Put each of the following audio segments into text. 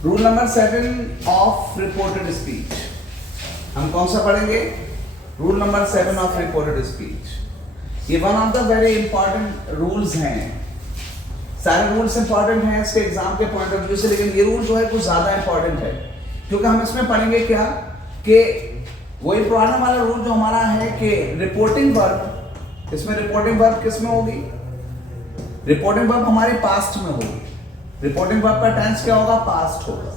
Rule number 7 of reported speech. हम कौन सा पढ़ेंगे? Rule number 7 of reported speech. ये one of the very important rules हैं। सारे रूल्स इंपॉर्टेंट हैं इसके एग्जाम के पॉइंट ऑफ व्यू से, लेकिन ये रूल जो है कुछ ज्यादा इंपॉर्टेंट है, क्योंकि हम इसमें पढ़ेंगे क्या कि वही पुराना वाला रूल जो हमारा है कि रिपोर्टिंग वर्ब, इसमें रिपोर्टिंग वर्ब किस में होगी? रिपोर्टिंग वर्ब हमारे पास्ट में होगी। रिपोर्टिंग वर्ब का टेंस क्या होगा? पास्ट होगा।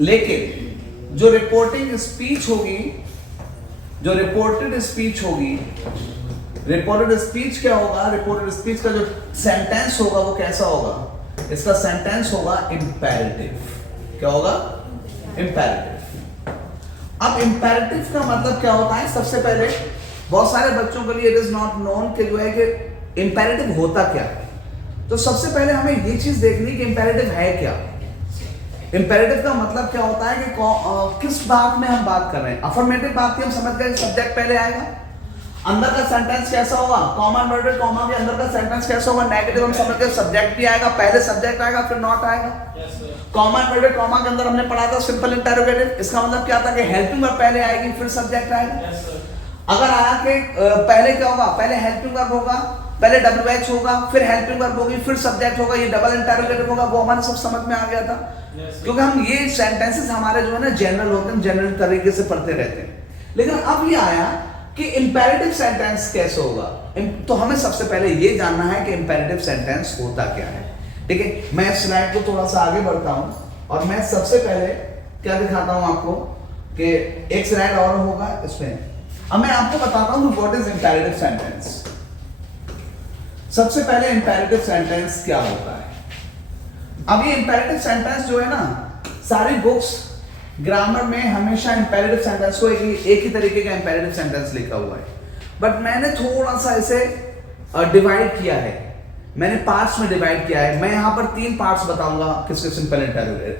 लेकिन जो रिपोर्टिंग स्पीच होगी, जो रिपोर्टेड स्पीच होगी, रिपोर्टेड स्पीच क्या होगा? रिपोर्टेड स्पीच का जो सेंटेंस होगा वो कैसा होगा? इसका सेंटेंस होगा इंपेरेटिव। क्या होगा? इंपेरेटिव। अब इंपेरेटिव का मतलब क्या होता है? सबसे पहले बहुत सारे बच्चों के लिए इट इज नॉट नोन कि जो है कि इंपेरेटिव होता क्या है। तो सबसे पहले हमें ये चीज देखनी कि इंपेरेटिव है क्या। इंपेरेटिव का मतलब क्या होता है कि किस बात में हम बात कर रहे हैं। अफर्मेटिव बात की हम समझ गए, सब्जेक्ट पहले आएगा, अंदर का सेंटेंस कैसा होगा, कॉमा इन्वर्टेड कॉमा के अंदर का सेंटेंस कैसा होगा, नेगेटिव हम समझ गए, सब्जेक्ट भी आएगा, पहले सब्जेक्ट आएगा फिर नॉट आएगा। कॉमा इन्वर्टेड कॉमा के अंदर हमने पढ़ा था सिंपल इंटरोगेटिव, इसका मतलब क्या था कि हेल्पिंग वर्ब पहले आएगी फिर सब्जेक्ट आएगा। अगर आया कि पहले क्या होगा, पहले हेल्पिंग वर्ब होगा, पहले WH होगा, फिर हेल्पिंग वर्ब होगी, फिर सब्जेक्ट होगा, ये डबल इंटरोगेटिव होगा, वो हमारे सब समझ में आ गया था। क्योंकि हम ये सेंटेंसेस हमारे जो है ना जनरल होते हैं, जनरल तरीके से पढ़ते रहते हैं। लेकिन अब ये आया कि इंपेरेटिव सेंटेंस कैसे होगा, तो हमें सबसे पहले ये जानना है कि इंपेरेटिव सेंटेंस होता क्या है। ठीक है, मैं स्लाइड को थोड़ा सा आगे बढ़ता हूं और मैं सबसे पहले क्या दिखाता हूं आपको कि एक स्लाइड और होगा इसमें। अब मैं आपको बताता हूं व्हाट इज इंपेरेटिव सेंटेंस। सबसे पहले इंपेरेटिव सेंटेंस क्या होता है। अब ये इंपेरेटिव सेंटेंस जो है ना, सारी बुक्स ग्रामर में हमेशा इंपेरेटिव सेंटेंस को एक ही तरीके का इंपेरेटिव सेंटेंस लिखा हुआ है, बट मैंने थोड़ा सा इसे डिवाइड किया है, मैंने पार्ट्स में डिवाइड किया है। मैं यहां पर 3 पार्ट्स बताऊंगा किसके सिंपल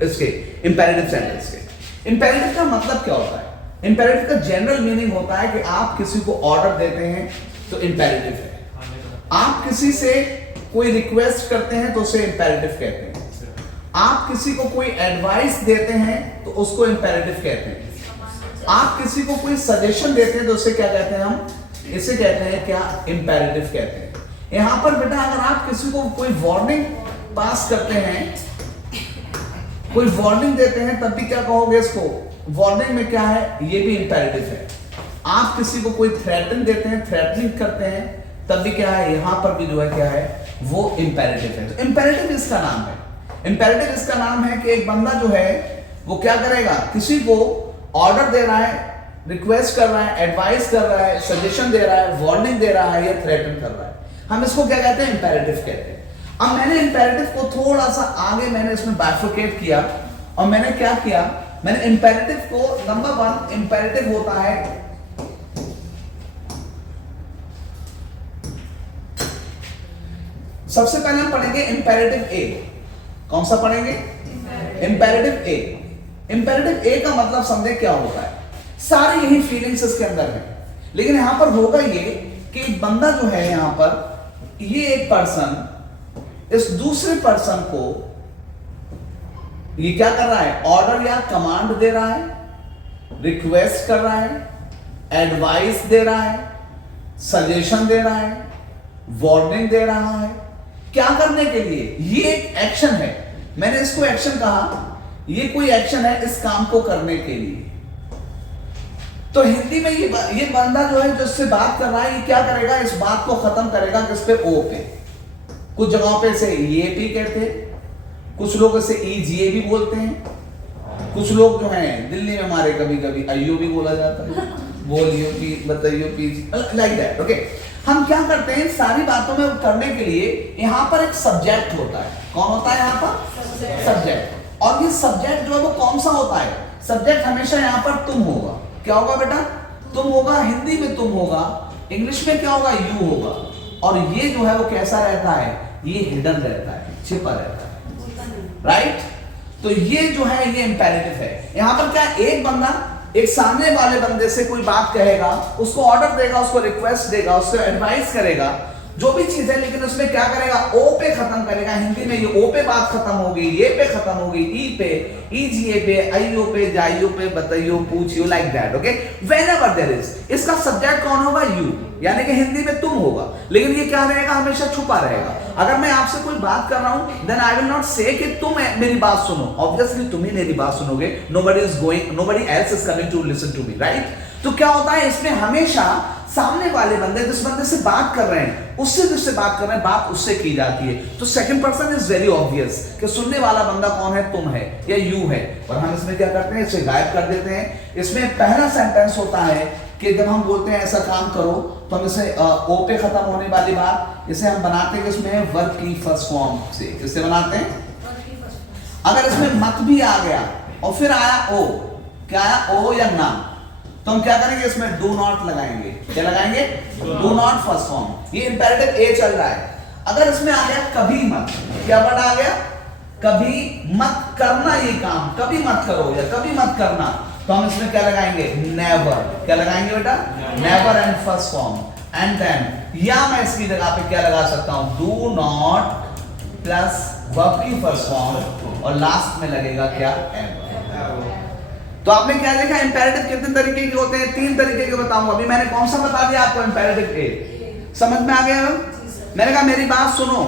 इसके इंपेरेटिव सेंटेंस के। इंपेरेटिव का मतलब क्या होता है? इंपेरेटिव का जनरल मीनिंग होता है कि आप किसी को ऑर्डर देते हैं तो इंपेरेटिव है। आप किसी से कोई रिक्वेस्ट करते हैं तो उसे इंपेरेटिव कहते हैं। आप किसी को कोई एडवाइस देते हैं तो उसको इंपेरेटिव कहते हैं। आप किसी को कोई सजेशन देते हैं तो उसे क्या कहते हैं? हम इसे कहते हैं क्या? इंपेरेटिव कहते हैं। यहां पर बेटा अगर आप किसी को कोई वार्निंग पास करते हैं, कोई वार्निंग देते हैं, तब भी क्या कहोगे इसको? वार्निंग में क्या है? ये भी इंपेरेटिव है। आप किसी को कोई थ्रेटन देते हैं, थ्रेटनिंग करते हैं, तब भी क्या है? यहां पर भी जो है क्या है? वो इंपेरेटिव है। तो इंपेरेटिव इसका नाम है। इंपेरेटिव इसका नाम है कि एक बंदा जो है वो क्या करेगा? किसी को ऑर्डर दे रहा है, रिक्वेस्ट कर रहा है, एडवाइस कर रहा है, सजेशन दे रहा है, वार्निंग दे रहा है या थ्रेटन कर रहा है। हम इसको क्या कहते हैं? इंपेरेटिव कहते हैं। अब मैंने इंपेरेटिव को थोड़ा सा आगे मैंने इसमें बाइफरकेट किया और मैंने क्या किया? मैंने इंपेरेटिव को नंबर 1 इंपेरेटिव होता है सबसे पहले हम पढ़ेंगे इंपेरेटिव ए। कौन सा पढ़ेंगे? इंपेरेटिव ए। इंपेरेटिव ए का मतलब समझे क्या होता है? सारी यही फीलिंग्स इसके अंदर है, लेकिन यहां पर होगा ये कि एक बंदा जो है यहां पर, ये एक पर्सन इस दूसरे पर्सन को ये क्या कर रहा है? ऑर्डर या कमांड दे रहा है, रिक्वेस्ट कर रहा है, एडवाइस दे रहा है, सजेशन दे रहा है, वार्निंग दे रहा है। क्या करने के लिए? ये एक एक्शन है, मैंने इसको एक्शन कहा। ये कोई एक्शन है इस काम को करने के लिए। तो हिंदी में ये बंदा जो है जो इससे बात कर रहा है, ये क्या करेगा? इस बात को खत्म करेगा किस पे? ओ पे। कुछ जगहों पे इसे ये भी कहते हैं, कुछ लोग इसे ईजीए भी बोलते हैं, कुछ लोग जो हैं दिल्ली में हमारे कभी कभी अयो भी बोला जाता है, बोलियो की बताइयो पीजी लाइक दैट। ओके, हम क्या करते हैं? सारी बातों में करने के लिए यहां पर एक सब्जेक्ट होता है। कौन होता है यहां पर? सब्जेक्ट। और ये सब्जेक्ट जो है वो कौन सा होता है? सब्जेक्ट हमेशा यहां पर तुम होगा। क्या होगा बेटा? तुम होगा। हिंदी में तुम होगा, इंग्लिश में क्या होगा? यू होगा। और ये जो है वो कैसा रहता है? ये हिडन रहता है, छिपा रहता है, राइट? तो ये जो है ये इंपेरेटिव है। यहां पर क्या? एक बंदा एक सामने वाले बंदे से कोई बात कहेगा, उसको ऑर्डर देगा, उसको रिक्वेस्ट देगा, उससे एडवाइस करेगा, जो भी चीज है, लेकिन उसमें क्या करेगा, ओ पे खत्म करेगा। हिंदी में ये ओ पे बात खत्म हो गई, ये पे खत्म हो गई, ई पे, ईजीए पे, आइयो पे, जाइयो पे, बताइयो, पूछियो, like that. Okay, whenever there is, इसका सब्जेक्ट कौन होगा, यू, यानी कि हिंदी में तुम होगा, लेकिन ये क्या रहेगा, हमेशा छुपा रहेगा। अगर मैं आपसे कोई बात कर रहा हूं, देन आई विल नॉट से कि तुम मेरी बात सुनो, ऑब्वियसली तुम ही मेरी बात सुनोगे, nobody else is coming to listen to me, right? तो क्या होता है इसमें, हमेशा सामने वाले बंदे, जिस बंदे से बात कर रहे हैं, उससे जिससे बात कर रहे हैं, बात उससे की जाती है। तो second person is very obvious कि सुनने वाला बंदा कौन है, तुम है या यू है। और हम इसमें क्या करते हैं, इसे गायब कर देते हैं। इसमें पहला सेंटेंस होता है कि जब हम बोलते हैं ऐसा काम करो, तो हम इसे ओ पे खत्म होने वाली बात, इसे हम बनाते हैं इसमें वर्ब की फर्स्ट फॉर्म से। किससे बनाते हैं? अगर इसमें मत भी आ गया और फिर आया ओ, क्या आया, ओ या ना, तो हम क्या करेंगे, इसमें डू नॉट लगाएंगे। क्या लगाएंगे? Do not first form. ये इंपेरेटिव ए चल रहा है। अगर इसमें आ गया कभी मत, क्या वर्ड आ गया, कभी मत करना ये काम, कभी मत करो या कभी मत करना, तो हम इसमें क्या लगाएंगे, नेवर। क्या लगाएंगे बेटा? Never and first form. And then या मैं इसकी जगह पे क्या लगा सकता हूं, डू नॉट प्लस वर्ब की फर्स्ट फॉर्म और लास्ट में लगेगा क्या, एवर। तो आपने क्या देखा, इंपेरेटिव कितने तरीके के होते हैं, 3 तरीके के बताऊंगा। अभी मैंने कौन सा बता दिया आपको, इंपेरेटिव ए। समझ में आ गया? मैंने कहा मेरी बात सुनो,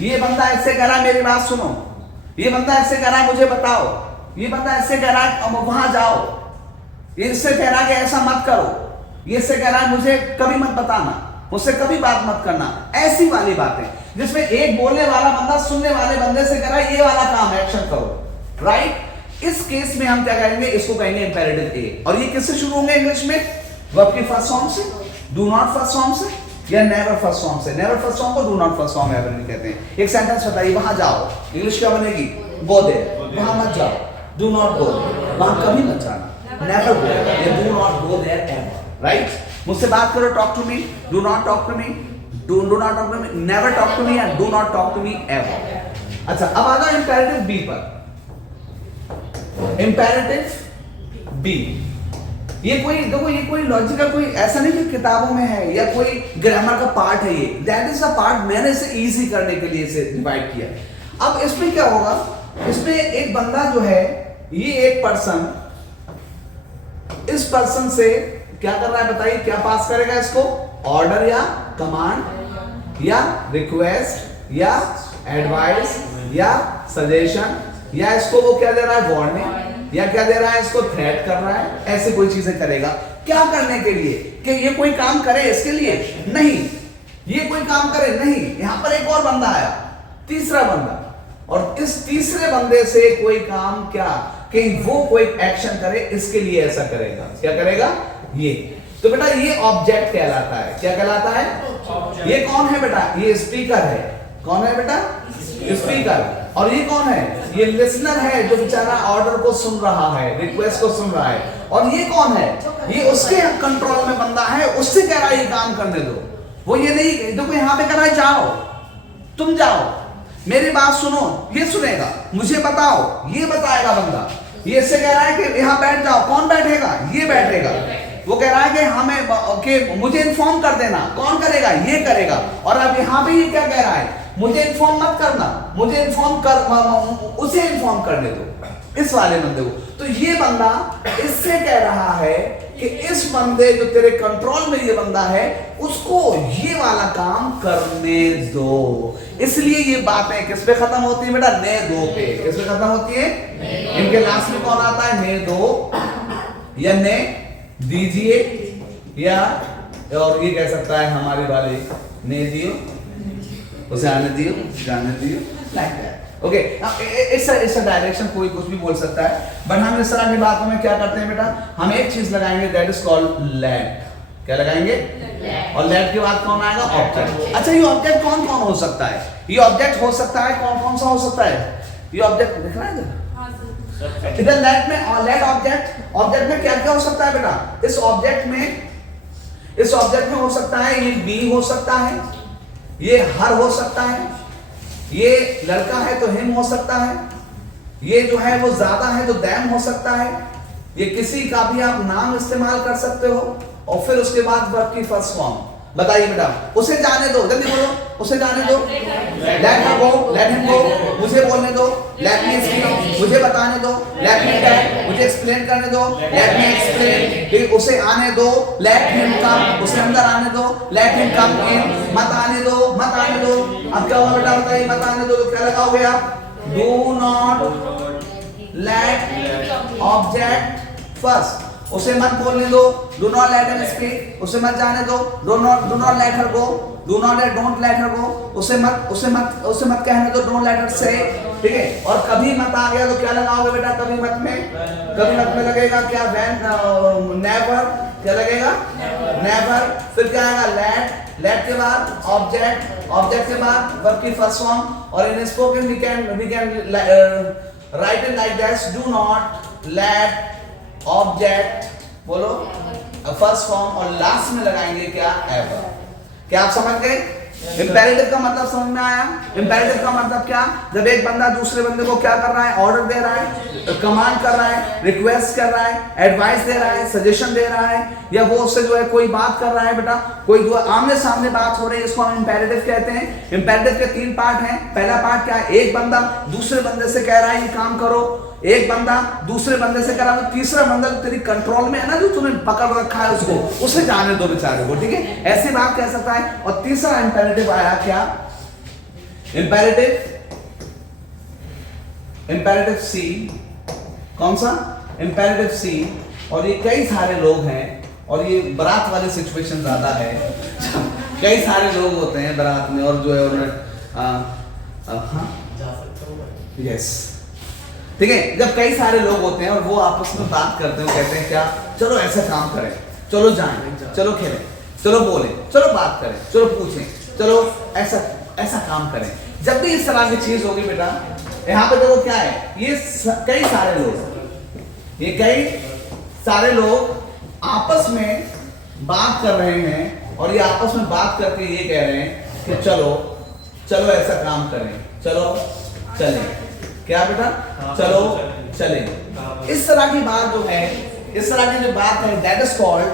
ये बंदा ऐसे कह रहा है, मेरी बात सुनो, ये बंदा ऐसे कह रहा है, मुझे बताओ, ये बंदा ऐसे कह रहा है, अब वहां जाओ, ये इससे कह रहा है कि ऐसा मत करो, ये इससे कह रहा है मुझे कभी मत बताना, मुझसे कभी बात मत करना। ऐसी वाली बातें जिसमें एक बोलने वाला बंदा सुनने वाले बंदे से कह रहा है ये वाला काम, एक्शन करो, राइट। इस केस में हम क्या कहेंगे, इसको कहेंगे इंपेरेटिव ए। और ये किससे शुरू होंगे इंग्लिश में, वर्ब की फर्स्ट फॉर्म से, डू नॉट फर्स्ट फॉर्म से या नेवर फर्स्ट फॉर्म से। नेवर फर्स्ट फॉर्म को do not first form ever कहते हैं। एक सेंटेंस बताइए, वहां जाओ, इंग्लिश क्या बनेगी, गो देयर, वहां मत जाओ, डू नॉट गो, वहां कभी मत जाना, नेवर गो या do not go there ever, right. मुझसे बात करो, talk to me, do not talk to me, do not talk to me, never talk to me या do not talk to me ever. अच्छा, अब आ जाओ imperative B पर। Imperative B, ये कोई देखो, ये कोई लॉजिकल, कोई ऐसा नहीं कि किताबों में है या कोई ग्रामर का पार्ट है, ये दैट इज द पार्ट, मैंने इसे इजी करने के लिए इसे डिवाइड किया। अब इसमें क्या होगा, इसमें एक बंदा जो है, ये एक पर्सन, इस पर्सन से क्या कर रहा है बताइए, क्या पास करेगा इसको, ऑर्डर या कमांड या रिक्वेस्ट या एडवाइस या सजेशन, या इसको वो क्या दे रहा है, वार्निंग, या क्या दे रहा है, इसको थ्रेट कर रहा है, ऐसे कोई चीजें करेगा। क्या करने के लिए, कि ये कोई काम करे इसके लिए नहीं, ये कोई काम करे नहीं। यहां पर एक और बंदा आया, तीसरा बंदा, और इस तीसरे बंदे से कोई काम, क्या कि वो कोई एक्शन करे, इसके लिए ऐसा करेगा। क्या करेगा ये, तो बेटा ये ऑब्जेक्ट कहलाता है। क्या कहलाता है? ये कौन है बेटा, ये स्पीकर है। कौन है बेटा? स्पीकर। और ये कौन है? ये लिसनर है, जो बेचारा ऑर्डर को सुन रहा है, रिक्वेस्ट को सुन रहा है। और ये कौन है? ये उसके कंट्रोल में बंदा है, उससे कह रहा है ये काम करने दो। वो ये नहीं, देखो यहाँ पे कह रहा है जाओ, तुम जाओ, मेरी बात सुनो, ये सुनेगा, मुझे बताओ, ये बताएगा बंदा। ये इससे कह रहा है कि यहाँ बैठ जाओ, कौन बैठेगा? ये बैठेगा। वो कह रहा है कि हमें कि मुझे इन्फॉर्म कर देना, कौन करेगा? ये करेगा। और अब यहाँ पे ये क्या कह रहा है, मुझे इन्फॉर्म मत करना, मुझे इन्फॉर्म कर, उसे इन्फॉर्म करने दो, इस वाले बंदे को। तो ये बंदा इससे कह रहा है कि इस बंदे जो तेरे कंट्रोल में ये बंदा है, उसको ये वाला काम करने दो। इसलिए ये बातें किस पे खत्म होती है बेटा? ने दो पे। किस पे खत्म होती है? इनके लास्ट में कौन आता है? ने दो या ने दीजिए, या और ये कह सकता है हमारे वाले, ने दियो, उसे आने दियो, जाने दियो, like that. Okay, it's a direction, कोई कुछ भी बोल सकता है। बट हम इस तरह की बातों में क्या करते हैं बेटा, हम एक चीज लगाएंगे, दैट इज कॉल्ड लेट। क्या लगाएंगे? और लेट के बाद कौन आएगा? ऑब्जेक्ट। अच्छा, ये ऑब्जेक्ट कौन कौन हो सकता है? ये ऑब्जेक्ट हो सकता है, कौन कौन सा हो सकता है? ये ऑब्जेक्ट दिख रहा है इधर लेट में, और लेट ऑब्जेक्ट, ऑब्जेक्ट में क्या क्या हो सकता है बेटा? इस ऑब्जेक्ट में हो सकता है, ये बी हो सकता है, ये हर हो सकता है, ये लड़का है तो हिम हो सकता है, ये जो है वो ज्यादा है तो दैम हो सकता है, ये किसी का भी आप नाम इस्तेमाल कर सकते हो। और फिर उसके बाद वर्ब की फर्स्ट फॉर्म, बताइए बेटा, उसे जाने दो, जल्दी बोलो, उसे जाने दो, लेट हर गो, लेट हिम गो, मुझे बोलने दो, लेट मी स्पीक, मुझे बताने दो, लेट मी टेल, मुझे एक्सप्लेन करने दो, लेट मी एक्सप्लेन, फिर उसे आने दो, लेट हिम कम, उसे अंदर आने दो, लेट हिम कम इन, मत आने दो, मत आने दो। अब क्या होगा बेटा बताइए, मत आने दो तो क्या लगाओगे आप, do not let object first, उसे मत बोलने दो, do not let him speak, उसे मत जाने दो, do not let her go, don't let her go, उसे मत कहने दो, डोंट लेट हर से, ठीक है। और कभी मत आ गया तो क्या लगाओगे बेटा, कभी मत में लगेगा क्या, व्हेन, नेवर, क्या लगेगा, नेवर, फिर क्या आएगा, लेट के बाद ऑब्जेक्ट के बाद वर्ब की फर्स्ट फॉर्म, और in spoken we can write it like this, do not let object, बोलो फर्स्ट फॉर्म, और लास्ट में लगाएंगे क्या, एवर। क्या आप समझ गए? इंपेरेटिव का मतलब समझ में आया? इंपेरेटिव का मतलब क्या, जब एक बंदा दूसरे बंदे को क्या कर रहा है, ऑर्डर दे रहा है, कमांड कर रहा है, रिक्वेस्ट कर रहा है, एडवाइस दे रहा है, सजेशन दे रहा है, या वो उससे जो है कोई बात कर रहा है बेटा, कोई जो आमने सामने बात हो रही है, इसको हम इंपेरेटिव कहते हैं। इंपेरेटिव के 3 पार्ट हैं। पहला पार्ट क्या है, एक बंदा दूसरे बंदे से कह रहा है ये काम करो, एक बंदा दूसरे बंदे से कह रहा है, तीसरा बंदा जो तेरी कंट्रोल में है ना, जो तूने पकड़ रखा है उसको, उसे जाने दो बेचारे को, ठीक है, ऐसी बात कह सकता है। और तीसरा इंपेरेटिव आया क्या, इंपेरेटिव सी, कौन सा, इंपेरेटिव सी। और ये कई सारे लोग हैं, और ये बारात वाली सिचुएशन ज्यादा है, कई सारे लोग होते हैं बारात में, और जो है उन्हें यस, ठीक है, जब कई सारे लोग होते हैं और वो आपस में बात करते हैं, कहते हैं क्या, चलो ऐसा काम करें, चलो जाएं, चलो खेलें, चलो बोलें, चलो बात करें, चलो पूछें, चलो ऐसा काम करें। जब भी इस तरह की चीज होगी बेटा, यहाँ पे देखो क्या है, ये कई सारे लोग आपस में बात कर रहे हैं, और ये आपस में बात करके ये कह रहे हैं कि चलो ऐसा काम करें, चलो चलें, क्या बेटा, चलो चलें। इस तरह की बात जो है, इस तरह की जो बात है, दैट इज कॉल्ड,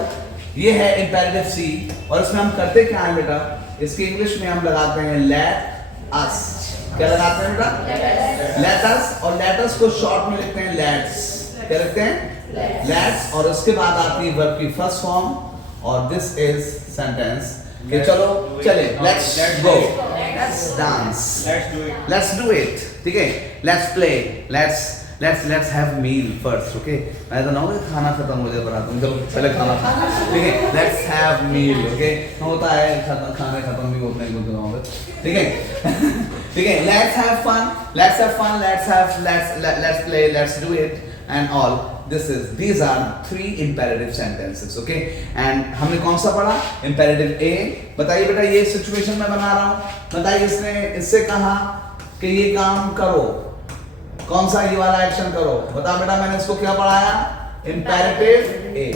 ये है इंपेरेटिव सी। और इसमें हम करते क्या है बेटा, इसकी इंग्लिश में हम लगाते हैं लेट अस, क्या लगाते हैं बेटा, लेट अस, और लेट अस को शॉर्ट में लिखते हैं लेट्स, क्या लिखते हैं, लेट्स, और उसके बाद आती है वर्ब की फर्स्ट फॉर्म, और दिस इज सेंटेंस कि चलो चले, let's go, let's dance, let's do it, ठीक है, let's play, let's have meal first, okay. मैं तो ना खाना खत्म हो जाए बारात में, चलो पहले खाना खा, ठीक है, लेट्स हैव मील, ओके, होता है खाने खत्म भी होते हैं कुछ गाँव में, ठीक है, ठीक है, let's have fun, let's play, let's do it and all. These are 3 imperative sentences, okay? And हमने कौन सा पढ़ा, imperative A। बताइए बेटा, ये सिचुएशन में बना रहा हूँ, बताइए इसने इससे कहा कि ये काम करो, कौन सा, ये वाला एक्शन करो, बता बेटा, मैंने इसको क्या पढ़ाया, imperative A।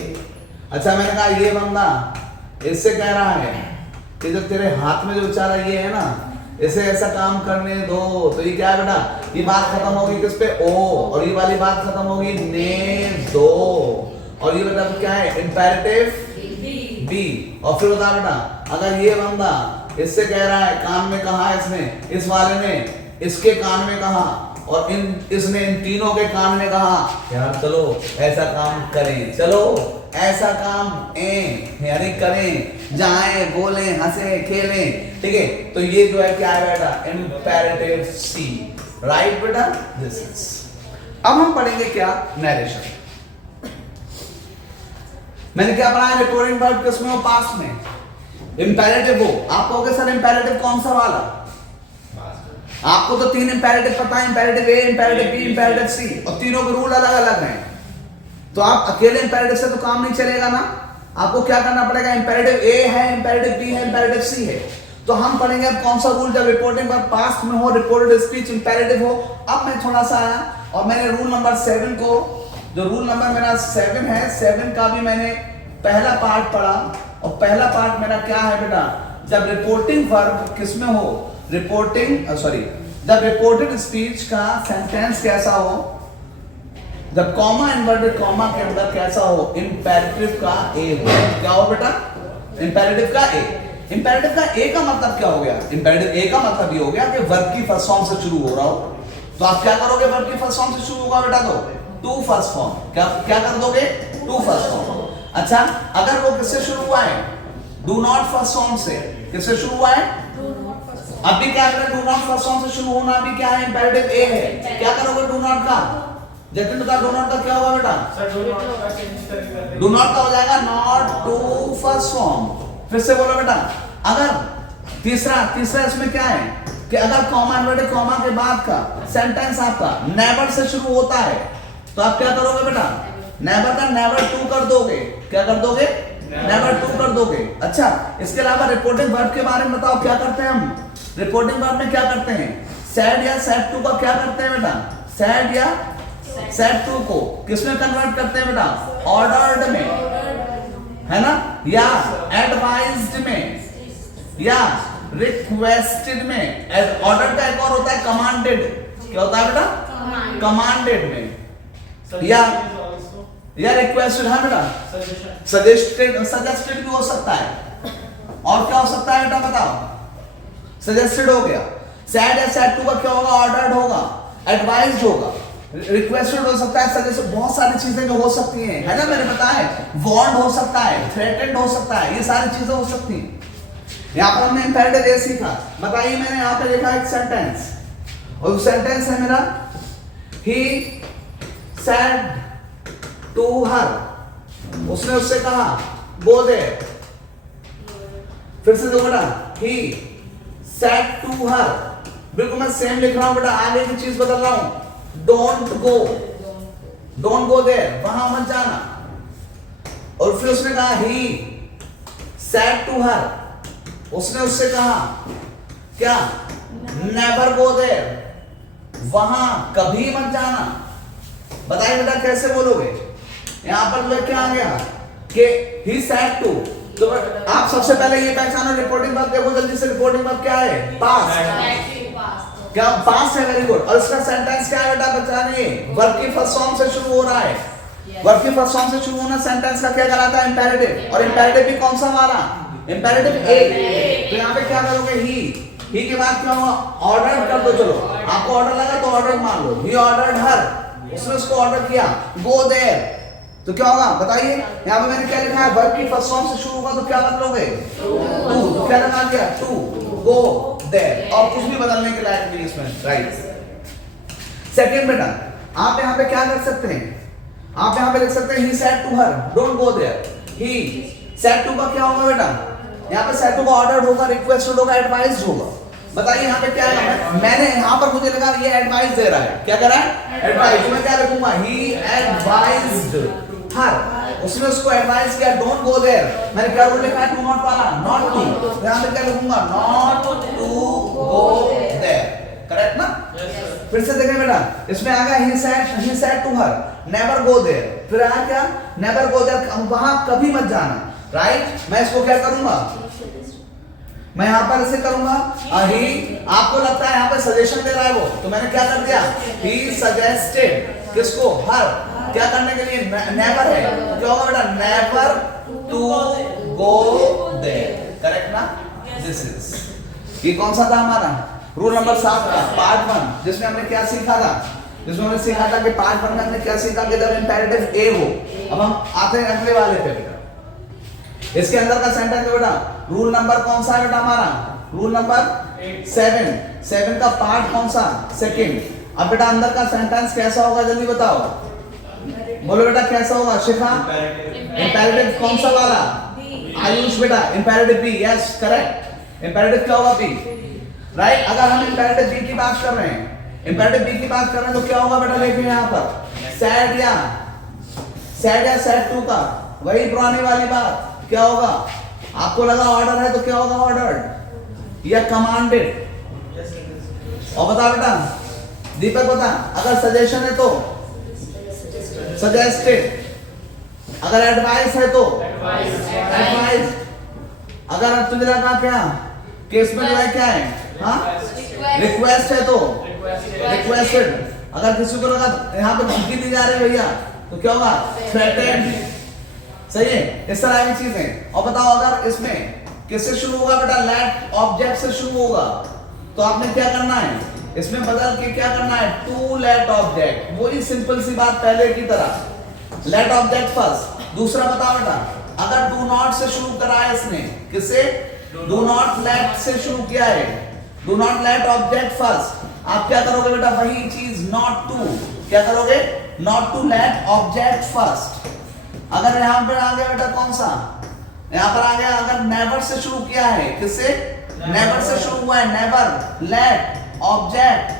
अच्छा, मैंने कहा ये बंदा इससे कह रहा है कि जो तेरे हाथ में जो बेचारा ये है ना, इसे ऐसा काम करने दो, तो ये क्या है बेटा, ये बात खत्म होगी किस पे, ओ, और ये वाली बात खत्म होगी ने दो, और ये बेटा क्या है, इंपेरेटिव बी। और फिर बता बेटा, अगर ये बंदा इससे कह रहा है, कान में कहा इसने, इस वाले ने इसके कान में कहा, और इसने इन तीनों के कान में कहा, यार चलो ऐसा काम करें, चलो ऐसा काम यानी करें, जाएं, बोलें, हंसें, खेलें, ठीक है, तो ये जो है क्या है बेटा, इंपेरेटिव सी, राइट बेटा, दिस इज। अब हम पढ़ेंगे क्या, नरेशन। मैंने क्या पढ़ा है, रिकॉर्डिंग वर्ब किसमें हो, पास्ट में, इंपेरेटिव हो। आप कहोगे सर इंपेरेटिव कौन सा वाला, आपको तो 3 इंपेरेटिव पता है, इंपेरेटिव ए, इंपेरेटिव बी, इंपेरेटिव सी, और तीनों के रूल अलग अलग हैं, तो आप अकेले इंपेरेटिव से तो काम नहीं चलेगा ना, आपको क्या करना पड़ेगा, इंपेरेटिव ए है, इंपेरेटिव बी है, इंपेरेटिव सी है। तो हम पढ़ेंगे अब कौन सा रूल, जब रिपोर्टिंग वर्ब पास्ट में हो, रिपोर्टेड स्पीच इंपेरेटिव हो। अब मैं थोड़ा सा आया और मैंने रूल नंबर 7 को, जो रूल नंबर मेरा 7 है, 7 का भी मैंने पहला पार्ट पढ़ा, और पहला पार्ट मेरा क्या है बेटा, जब रिपोर्टिंग वर्ब किसमें हो, जब रिपोर्टेड स्पीच का सेंटेंस कैसा हो, जब कॉमा इन्वर्टेड कॉमा के अंदर कैसा हो, इंपेरेटिव का ए हो, क्या हो बेटा, इंपेरेटिव का ए। इंपेरेटिव का ए का मतलब क्या हो गया? इंपेरेटिव ए का मतलब ये हो गया कि वर्ब की फर्स्ट फॉर्म से शुरू हो रहा हो, तो आप क्या करोगे? वर्ब की फर्स्ट फॉर्म से शुरू होगा बेटा, तो टू फर्स्ट फॉर्म, क्या कर दोगे? To first form. अच्छा, अगर वो किससे शुरू हुआ है? डू नॉट फर्स्ट फॉर्म से। किससे शुरू हुआ है? अभी क्या है? डू नॉट फर्स्ट फॉर्म से शुरू होना अभी क्या है? इंपेरेटिव ए है। क्या करोगे डू नॉट का? जतिन बता, डू नॉट का क्या होगा बेटा? डू नॉट का हो जाएगा नॉट टू फर्स्ट फॉर्म। फिर से बोलो बेटा। अगर तीसरा इसमें क्या है कि अगर कॉमा इन्वर्टेड कॉमा के बाद का सेंटेंस आपका नेवर से शुरू होता है, तो आप क्या करोगे बेटा? नेवर का नेवर टू कर दोगे। क्या कर दोगे? नेवर टू कर दोगे। अच्छा, इसके अलावा रिपोर्टिंग वर्ब के बारे में बताओ, क्या करते हैं हम? रिपोर्टिंग वर्ब में क्या करते हैं? सैड या सैड टू का क्या करते हैं बेटा? सैड या सैड टू को किसमें कन्वर्ट करते हैं बेटा? ऑर्डर्ड में, है ना, या एडवाइज्ड में, या रिक्वेस्टेड में। ऑर्डर का एक और होता है कमांडेड। क्या होता है बेटा? कमांडेड में, या रिक्वेस्टेड है बेटा, सजेस्टेड भी हो सकता है। और क्या हो सकता है बेटा बताओ? सजेस्टेड हो गया। सैड या सैड टू का क्या होगा? ऑर्डर्ड होगा, एडवाइज्ड होगा, रिक्वेस्टेड हो सकता है, सजेस्ट, बहुत सारी चीजें जो हो सकती हैं, है ना, मैंने बताया। वार्न्ड हो सकता है, थ्रेटेंड हो सकता है, ये सारी चीजें हो सकती हैं। यहाँ पर हमने इंपेरेटिव ए सीखा। बताइए, मैंने यहाँ पे लिखा एक सेंटेंस, और वो सेंटेंस है मेरा ही said to her, उसने उससे कहा go there। फिर से दो बेटा, he said to her, बिल्कुल मैं सेम लिख रहा हूं बेटा, आगे की चीज बदल रहा हूं। don't go there, वहां मत जाना। और फिर उसने कहा he said to her, उसने उससे कहा क्या? never go there, वहां कभी मत जाना। बताइए बेटा कैसे बोलोगे? यहां पर क्या आ गया कि he said to, तो आप सबसे पहले ये पहचानो रिपोर्टिंग वर्ब। देखो जल्दी से, रिपोर्टिंग वर्ब क्या है? पास्ट। क्या पास्ट है? Very good. और इसका सेंटेंस क्या है बेटा? बचाने वर्ब की फर्स्ट फॉर्म से शुरू हो रहा है। वर्ब की फर्स्ट फॉर्म से शुरू होना सेंटेंस का क्या कहलाता है? इंपेरेटिव। और इंपेरेटिव भी कौन सा वाला? इंपेरेटिव ए। तो यहाँ पे क्या करोगे? ही के बाद क्या होगा? ऑर्डर कर दो। चलो, आपको ऑर्डर लगा तो ऑर्डर मान लो। ही ऑर्डर्ड हर, उसने उसको ऑर्डर किया। गो देयर, तो क्या होगा बताइए? यहाँ पे मैंने क्या लिखा है? वर्ब की फर्स्ट फॉर्म से शुरू होगा तो क्या बदलोगे? टू। तो क्या लगा दिया? टू गो देयर, और कुछ भी बदलने के लायक नहीं इसमें, राइट। सेकंड बेटा, आप यहाँ पे क्या कर सकते हैं? आप यहाँ पे लिख सकते हैं he said to her, don't go there. He said to का क्या होगा बेटा? यहाँ पे सेड टू का ऑर्डर्ड होगा, रिक्वेस्टेड होगा, एडवाइज्ड होगा। बताइए यहाँ पे क्या है? मैंने यहाँ पर मुझे लगा ये एडवाइस दे रहा है। क्या कर रहा है? एडवाइस। तो मैं क्या लिखूंगा? ही एडवाइज्ड हर, उसने उसको एडवाइस किया डोंट गो देयर। मैंने क्या रूल लिखा है? टू नॉट वाला, नॉट टू। तो यहाँ पे क्या लिखूंगा? Not to go there. Correct ना? फिर से देखें बेटा, इसमें आ गया he said to her never go there। फिर आया क्या? never go there, वहां कभी मत जाना, राइट। मैं इसको क्या करूंगा? मैं यहाँ पर ऐसे करूंगा ही, आपको लगता है यहाँ पे सजेशन दे रहा है वो, तो मैंने क्या कर दिया? he suggested किसको? हर, क्या करने के लिए? नेवर है। क्या होगा बेटा? Never to go there. Correct ना? दिस इज, ये कौन सा था हमारा? रूल नंबर 7 का पार्ट 1, जिसमें हमने क्या सीखा था? जिसमें हमने सीखा था कि पार्ट 1 में हमने क्या सीखा कि जब इंपेरेटिव ए हो। अब हम आते हैं अगले वाले पे बेटा। इसके अंदर का सेंटेंस है बेटा, रूल नंबर कौन सा है बेटा हमारा? रूल नंबर 7 का पार्ट कौन सा? सेकंड। अब बेटा अंदर का सेंटेंस कैसा होगा जल्दी बताओ, बोलो बेटा कैसा होगा? शिखा, इंपेरेटिव कौन सा वाला? आयुष बेटा, imperative B. Yes correct, imperative क्या होगा? B, right. अगर हम इंपेरेटिव बी की बात कर रहे हैं, इंपेरेटिव बी की बात कर रहे हैं, तो क्या होगा बेटा? देखिए यहाँ पर सैड या सैड टू का वही पुरानी वाली बात, क्या होगा? आपको लगा ऑर्डर है तो क्या होगा? ऑर्डर्ड या कमांडेड। और बता बेटा, दीपक बता, अगर सजेशन है तो सजेस्टेड, अगर एडवाइस है तो एडवाइस, अगर तुझे लगा क्या केस में जो है क्या है? हाँ, रिक्वेस्ट है तो रिक्वेस्टेड। अगर किसी को लगा यहाँ पे धमकी दी जा रही है भैया, तो क्या होगा? थ्रेटेंड। सही है, इस तरह की चीजें। और बताओ अगर इसमें किससे शुरू होगा बेटा? लेट ऑब्जेक्ट से शुरू होगा। तो आपने क्या करना है, इसमें बदल के क्या करना है? टू लेट ऑब्जेक्ट, वही सिंपल सी बात पहले की तरह। Let object first. दूसरा बताओ बेटा, अगर डू नॉट से शुरू करा है इसने, किससे? डू नॉट लेट से शुरू किया है। Do not let object first, आप क्या करोगे बेटा? वही चीज, नॉट टू। क्या करोगे? Not to let object first. अगर यहां पर आ गया बेटा कौन सा? यहां पर आ गया, अगर नेवर से शुरू किया है, किससे? नेवर से शुरू हुआ है, नेवर लेट ऑब्जेक्ट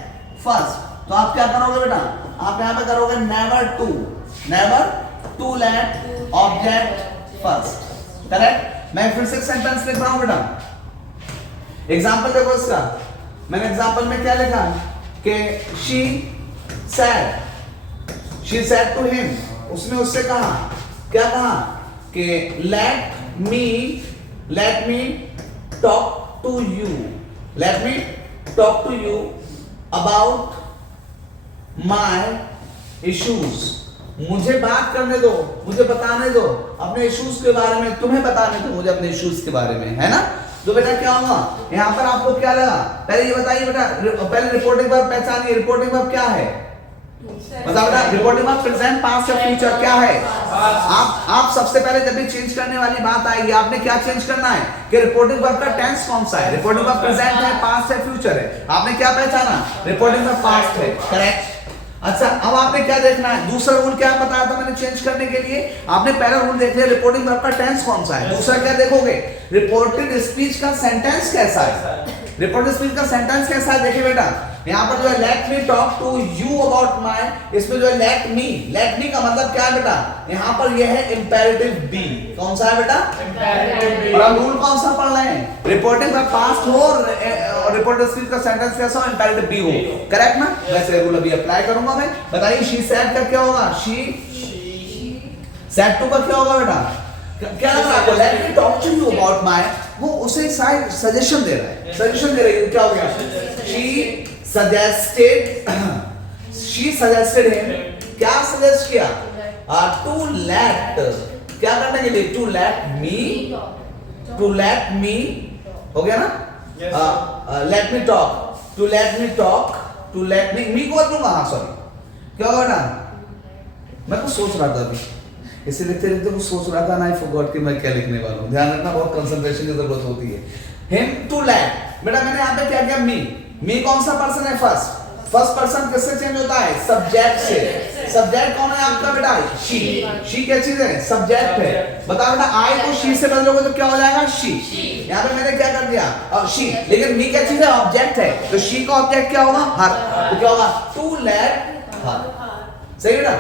फर्स्ट, तो आप क्या करोगे बेटा? आप यहां पे करोगे never to let object first. Correct? मैं फिर से सेंटेंस लिख रहा हूं बेटा। एग्जांपल देखो इसका। मैंने एग्जांपल में क्या लिखा कि शी सेड टू हिम, उसने उससे कहा, क्या कहा? कि let me talk to you about my issues. मुझे बात करने दो, मुझे बताने दो अपने इश्यूज के बारे में, तुम्हें बताने दो मुझे अपने इश्यूज के बारे में, है ना? तो बेटा क्या होगा यहाँ पर? आपको क्या लगा? पहले ये बताइए बेटा, पहले रिपोर्टिंग वर्ब पहचानिए। रिपोर्टिंग वर्ब क्या है? बताओ बेटा, रिपोर्टिंग वर्ब प्रेजेंट, पास्ट या फ्यूचर क्या है? आप सबसे पहले जब भी चेंज करने वाली बात आएगी, आपने क्या चेंज करना है कि रिपोर्टिंग वर्ब का टेंस कौन सा है? रिपोर्टिंग वर्ब प्रेजेंट है, पास्ट है, फ्यूचर है। आपने क्या पहचाना? रिपोर्टिंग वर्ब पास्ट है। करेक्ट? अच्छा, अब आपने क्या देखना है? दूसरा रूल क्या बताया था मैंने चेंज करने के लिए? आपने पहला रूल देख लिया, रिपोर्टिंग वर्ब का टेंस कौन सा है। दूसरा क्या देखोगे? रिपोर्टेड स्पीच का सेंटेंस कैसा है। रिपोर्टेड स्पीच का सेंटेंस कैसा है? देखिए बेटा, यहाँ पर जो है let me talk to you about my, इसमें जो है लेट मी का मतलब क्या है बेटा? यहाँ पर यह है इंपेरेटिव बी। कौन सा है बेटा? Imperative B. और हम रूल कौन सा पढ़ रहे हैं? रिपोर्टिंग वर्ब पास्ट हो और रिपोर्टेड स्पीच का सेंटेंस कैसा हो? इंपेरेटिव बी हो। करेक्ट ना? वैसे रूल अभी अप्लाई करूंगा मैं। बताइए शी सेड का क्या होगा? शी सेड टू का क्या होगा बेटा? क्या लग रहा है आपको? Let me talk to you about my, वो उसे शायद सजेशन दे रहा है, सजेशन दे रही है। क्या हो गया? शी सजेस्टेड हिम, क्या सजेस्ट किया? टू लेट, क्या करने के लिए? टू लेट मी हो गया ना? लेट मी को बदलूंगा। हाँ सॉरी, क्या होगा ना? मैं कुछ सोच रहा था अभी, इसे लिखते लिखते कुछ सोच रहा था ना, आई फॉरगॉट कि मैं क्या लिखने वाला हूँ। ध्यान रखना, बहुत कंसंट्रेशन की जरूरत होती है। हिम टू लेट, बेटा मैंने यहाँ पे क्या किया? मी कौन सा पर्सन है? फर्स्ट पर्सन किससे चेंज होता है? सब्जेक्ट से। सब्जेक्ट कौन है आपका बेटा? शी क्या चीज है? सब्जेक्ट है। बताओ बेटा, आई को शी से बदलोगे तो क्या हो जाएगा? शी। यहाँ पे मैंने क्या कर दिया? अब शी, लेकिन मी क्या चीज है? ऑब्जेक्ट है। तो शी का ऑब्जेक्ट क्या होगा? हर। तो क्या होगा? To let her. सही बेटा?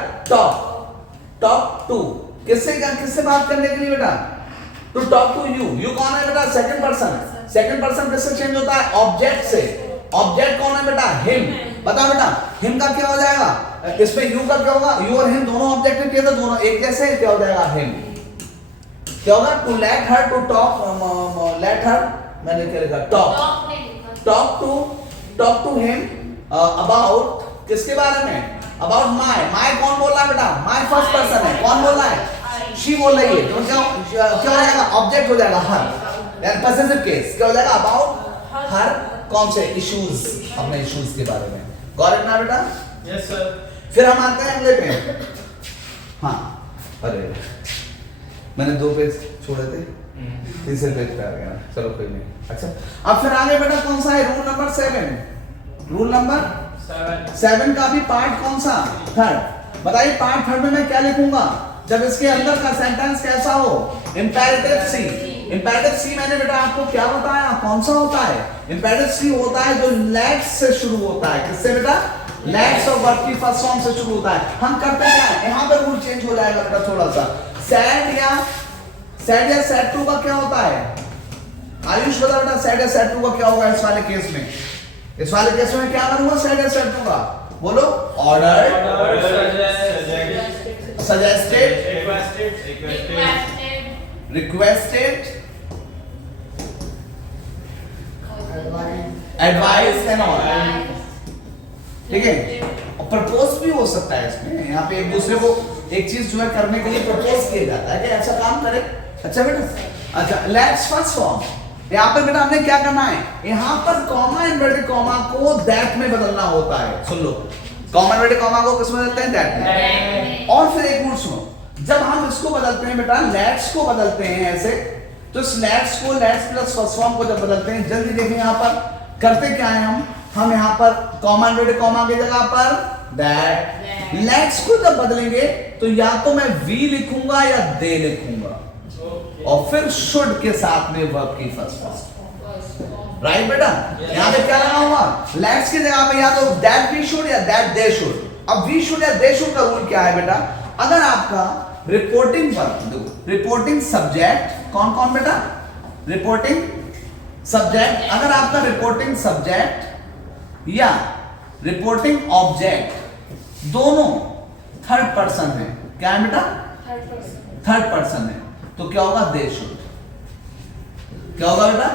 टॉक टू, किससे बात करने के लिए बेटा? टू टॉक टू यू कौन है बेटा? सेकंड पर्सन किससे चेंज होता है? ऑब्जेक्ट से। ऑब्जेक्ट कौन है बेटा? हिम। बताओ बेटा, हिम का क्या हो जाएगा? इसमें यू का क्या होगा? यू और हिम दोनों ऑब्जेक्टिव के, तो दोनों एक जैसे, क्या हो जाएगा? हिम। क्या होगा? To let her to talk, let her, मैंने क्या लिखा? टॉक टू हिम अबाउट, किसके बारे में? अबाउट माय कौन बोल रहा है बेटा? माय फर्स्ट पर्सन है। कौन बोल रहा है? शी बोल रही है। तो क्या हो जाएगा? ऑब्जेक्ट हो जाएगा हर, यानी पॉसेसिव केस। क्या हो जाएगा? अबाउट हर, कौन से? इश्यूज, अपने इश्यूज के बारे में। गॉट इट ना बेटा? Yes sir. फिर हम आते हैं अगले पे। हाँ, अरे मैंने 2 पेज छोड़े थे, तीसरे पेज पे आ गया। चलो कोई नहीं। अच्छा, अब फिर आगे बेटा कौन सा है? Rule number 7। रूल नंबर 7 का भी पार्ट कौन सा? थर्ड। बताइए पार्ट थर्ड में मैं क्या लिखूंगा जब इसके अंदर का सेंटेंस कैसा हो? इंपेरेटिव सी। इंपेरेटिव सी मैंने बेटा आपको क्या बताया? कौन सा होता है? इंपेरेटिव सी होता है जो लेट से शुरू होता है। किससे बेटा? लेट्स और वर्ब की फर्स्ट फॉर्म से शुरू होता है। हम करते क्या है? यहाँ पे रूल चेंज हो जाएगा बेटा थोड़ा सा। सैड या सैड टू का क्या होता है? आयुष बता बेटा, सैड या सैड टू का क्या होगा इस वाले केस में? इस वाले केस में क्या करूंगा? सैड या सैड टू का बोलो। Order, suggested, requested, advice and all. ठीक है, और प्रपोज भी हो सकता है इसमें। यहाँ पे एक दूसरे को एक चीज जो है करने के लिए प्रपोज किया जाता है कि ऐसा काम करे, अच्छा बेटा, अच्छा लेट्स फर्स्ट फॉर्म। यहाँ पर बेटा हमने क्या करना है, यहाँ पर कॉमा इन्वर्टेड कॉमा को दैट में बदलना होता है। सुन लो, कॉमा इन्वर्टेड कॉमा को किस में बदलते हैं, दैट में। और फिर एक रूल सुनो, जब हम इसको बदलते हैं बेटा, लेट्स को बदलते हैं ऐसे, तो इस लेट्स को लेट्स प्लस फर्स्ट फॉर्म को जब बदलते हैं, जल्दी देखिए यहाँ पर करते क्या है, हम यहाँ पर कॉमा इन्वर्टेड कॉमा की जगह पर दैट, लेट्स को जब बदलेंगे तो या तो मैं वी लिखूंगा या दे लिखूंगा, और फिर शुड के साथ में वर्ब की फर्स्ट फॉर्म। राइट बेटा, यहाँ पे क्या लगा हुआ, लेट्स की जगह पे या तो दैट वी शुड या दैट दे शुड। अब वी शुड या दे शुड का रूल क्या है बेटा, अगर आपका रिपोर्टिंग पर रिपोर्टिंग सब्जेक्ट कौन कौन बेटा, रिपोर्टिंग सब्जेक्ट, अगर आपका रिपोर्टिंग सब्जेक्ट या रिपोर्टिंग ऑब्जेक्ट दोनों थर्ड पर्सन है, क्या है बेटा, थर्ड पर्सन है, तो क्या होगा, दे शुड। क्या होगा बेटा,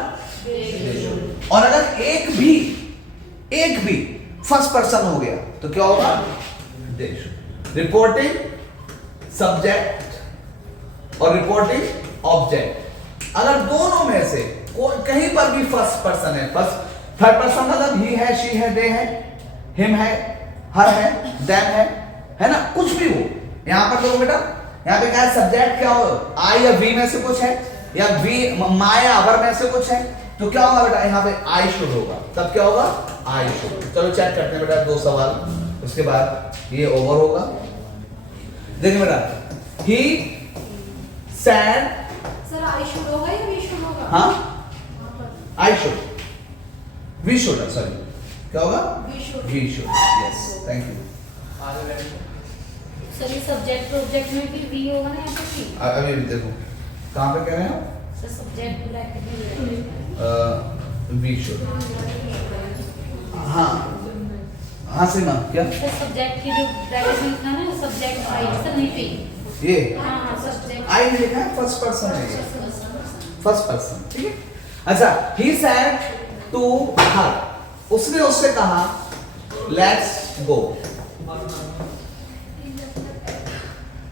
दे शुड। और अगर एक भी फर्स्ट पर्सन हो गया तो क्या होगा, दे शुड। रिपोर्टिंग सब्जेक्ट और रिपोर्टिंग ऑब्जेक्ट, अगर दोनों में से कहीं पर भी फर्स्ट पर्सन है, फर्स्ट थर्ड पर्सन मतलब ही है, शी है, दे है, हिम है, हर है, देम है ना, कुछ भी हो। यहां पर देखो बेटा, यहाँ पे क्या है, सब्जेक्ट क्या हो, आई या वी में से कुछ है, या वी माय या अवर में से कुछ है, तो क्या होगा बेटा, यहाँ पे आई शुड होगा, तब क्या होगा, आई शुड। चलो चेक करते हैं बेटा, 2 सवाल, उसके बाद ये ओवर होगा। देखिए बेटा, he said, sir I should होगा या वी शुड होगा? हाँ I should, we should, sorry क्या होगा, we should, we should, yes, thank you. Sir ये सब्जेक्ट प्रोजेक्ट में फिर वी होगा ना, या फिर अभी देखो कहाँ पे कह रहे हैं आप, सर सब्जेक्ट ब्रैकेट में वी शुड, हाँ हाँ सीमा क्या, सर सब्जेक्ट की जो ब्रैकेट में लिखा है ना, सब्जेक्ट आई, सर नहीं पे, ये हां सब्जेक्ट आई नहीं लिखा है, फर्स्ट पर्सन है ये, फर्स्ट पर्सन, ठीक है। अच्छा, ही सेड टू हर, उसने उससे कहा लेट्स गो।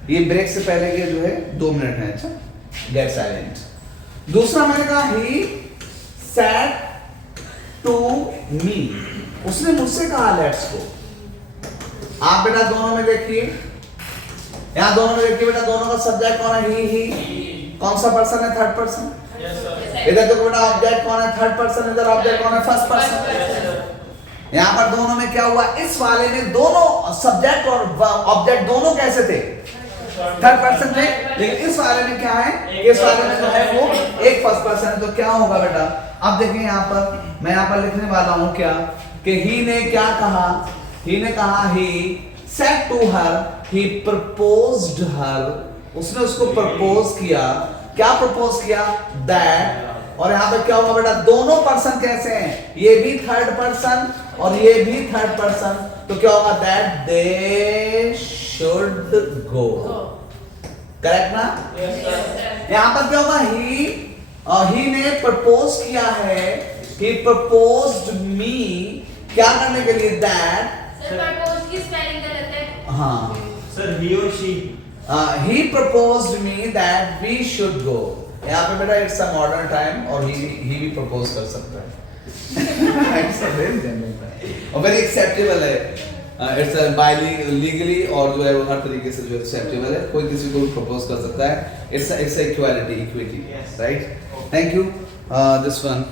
ये ब्रेक से पहले के जो है 2 मिनट है, अच्छा गेट साइलेंट। दूसरा मैंने कहा ही सेड टू मी, उसने मुझसे कहा लेट्स गो। आप बेटा दोनों में देखिए, यहां दोनों में देखिए बेटा, दोनों का सब्जेक्ट कौन है, ही कौन सा पर्सन है, थर्ड पर्सन। इधर देखो बेटा, ऑब्जेक्ट कौन है, थर्ड पर्सन, इधर ऑब्जेक्ट कौन है, फर्स्ट पर्सन। यहां पर दोनों में क्या हुआ, इस वाले में दोनों सब्जेक्ट और ऑब्जेक्ट दोनों कैसे थे, थर्ड पर्सन थे, लेकिन इस वाले में क्या है, इस वाले में जो है वो एक फर्स्ट पर्सन है, तो क्या होगा बेटा, अब देखिए यहाँ पर मैं यहाँ पर लिखने वाला हूँ क्या, कि ही ने क्या कहा, ही ने कहा he said to her, he proposed her, उसने उसको प्रपोज किया, क्या प्रपोज किया, दैट। और यहाँ पे क्या होगा बेटा, दोनों पर्सन कैसे हैं, ये भी थर्ड पर्सन और ये भी थर्ड पर्सन, तो क्या होगा, that they should go. Correct ना, यहाँ पर क्या होगा, ही ने प्रपोज किया है, ही प्रपोज्ड मी, क्या करने के लिए, दैट। सर प्रपोज की स्पेलिंग गलत है, हाँ सर ही और she, he proposed me that we should go। यहाँ पे बेटा इट्स अ मॉडर्न टाइम, और he भी प्रपोज कर सकता है। इट्स अ वेरी जनरल और वेरी एक्सेप्टेबल है, इट्स लीगली, और जो है वो हर तरीके से जो एक्सेप्टेबल है, कोई किसी को भी प्रपोज कर सकता है, it's equality, equity, right. Thank you, this one